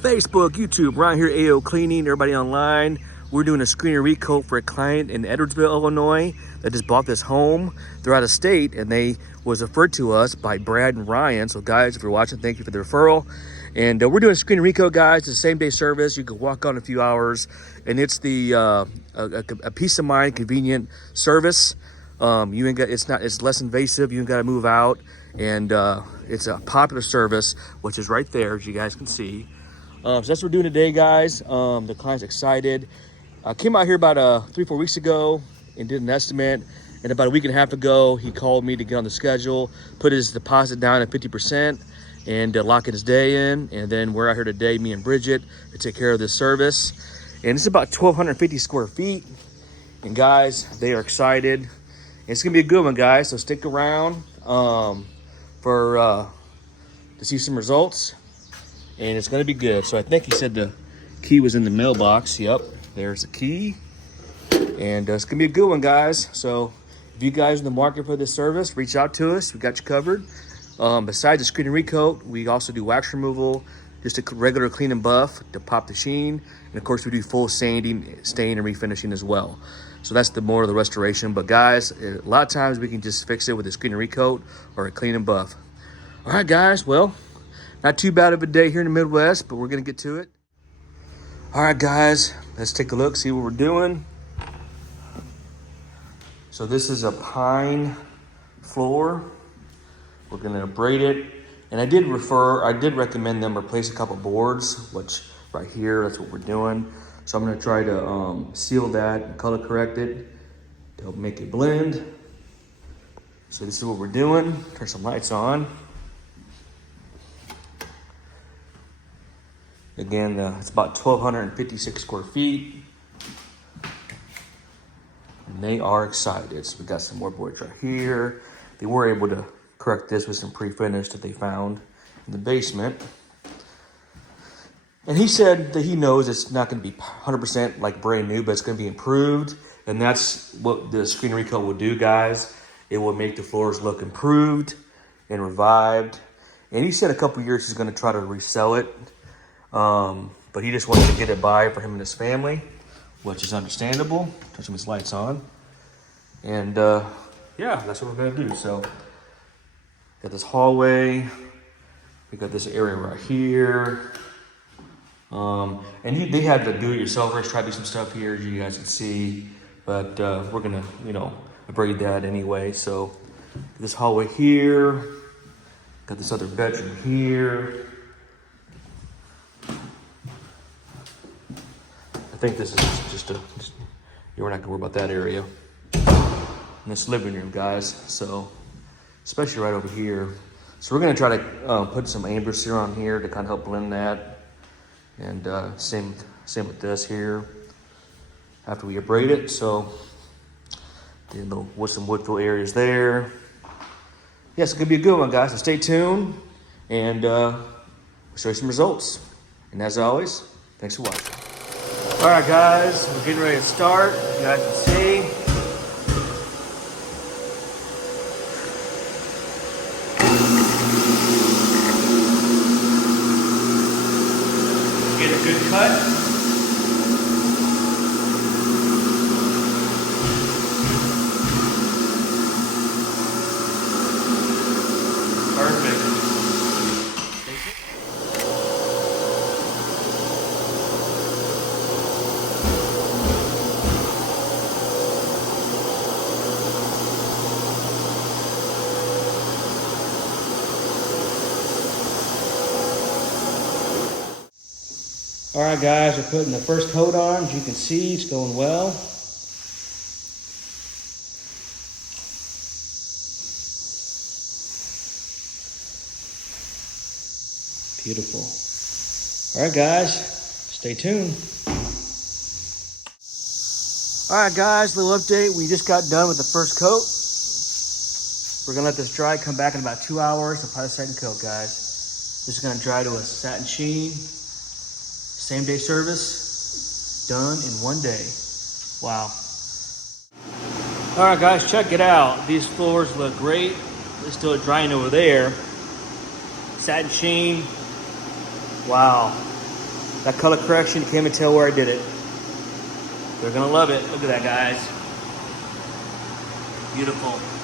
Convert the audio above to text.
Facebook, YouTube, we're out here AOCleaning, everybody online. We're doing a screen and recoat for a client in Edwardsville, Illinois that just bought this home. They're out of state and they was referred to us by Brad and Ryan. So guys, if you're watching, thank you for the referral. And we're doing a screen and recoat, guys. It's a same day service. You can walk on in a few hours and it's the a peace of mind, convenient service. You ain't got, it's less invasive. You ain't got to move out. And it's a popular service, which is right there, as you guys can see. So that's what we're doing today, guys. The client's excited. I came out here about 3-4 weeks ago and did an estimate. And about a week and a half ago, he called me to get on the schedule, put his deposit down at 50% and locking his day in. And then we're out here today, me and Bridget, to take care of this service. And it's about 1,250 square feet. And guys, they are excited. And it's gonna be a good one, guys. So stick around to see some results. And it's gonna be good. So I think he said the key was in the mailbox. Yep, there's the key. And it's gonna be a good one, guys. So if you guys are in the market for this service, reach out to us. We got you covered. Besides the screen and recoat, we also do wax removal, just a regular clean and buff to pop the sheen. And of course we do full sanding, stain, and refinishing as well. So that's the more of the restoration. But guys, a lot of times we can just fix it with a screen and recoat or a clean and buff. All right, guys, well, not too bad of a day here in the Midwest, but we're gonna get to it. All right, guys, let's take a look, see what we're doing. So this is a pine floor. We're gonna braid it. And I did recommend them replace a couple boards, which right here, that's what we're doing. So I'm gonna try to seal that and color correct it to help make it blend. So this is what we're doing. Turn some lights on. Again, it's about 1,256 square feet. And they are excited. So we got some more boards right here. They were able to correct this with some pre-finish that they found in the basement. And he said that he knows it's not gonna be 100% like brand new, but it's gonna be improved. And that's what the screen recoat will do, guys. It will make the floors look improved and revived. And he said a couple years he's gonna try to resell it. But he just wanted to get it by for him and his family, which is understandable. Touch his lights on. And yeah, that's what we're gonna do. So, got this hallway. We got this area right here. And they had the do-it-yourselfers try to do some stuff here, as you guys can see. But we're gonna, braid that anyway. So, this hallway here. Got this other bedroom here. I think this is we're not gonna worry about that area. And this living room, guys. So, especially right over here. So we're gonna try to put some amber serum on here to kind of help blend that. And same with this here. After we braid it, so with some wood fill areas there. Yes, it's gonna be a good one, guys. So stay tuned, and we'll show you some results. And as always, thanks for watching. All right, guys, we're getting ready to start. You guys can see. Get a good cut. Perfect. All right, guys, we're putting the first coat on. As you can see, it's going well. Beautiful. All right, guys, stay tuned. All right, guys, little update. We just got done with the first coat. We're gonna let this dry, come back in about 2 hours. Apply the second coat, guys. This is gonna dry to a satin sheen. Same day service, done in 1 day. Wow. All right, guys, check it out. These floors look great. They're still drying over there. Satin sheen. Wow. That color correction, you can't even tell where I did it. They're gonna love it. Look at that, guys. Beautiful.